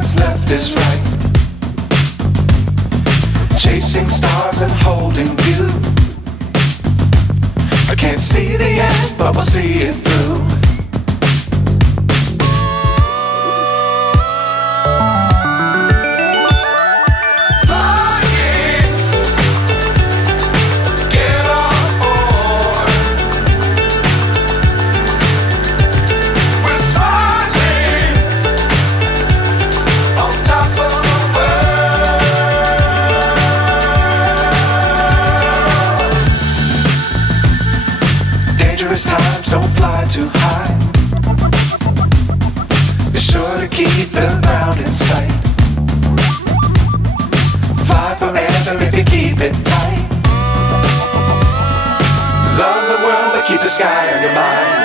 what's left is right. Chasing stars and holding you. I can't see the end, but we'll see it through. Times don't fly too high. Be sure to keep the ground in sight. Fly forever if you keep it tight. Love the world but keep the sky on your mind.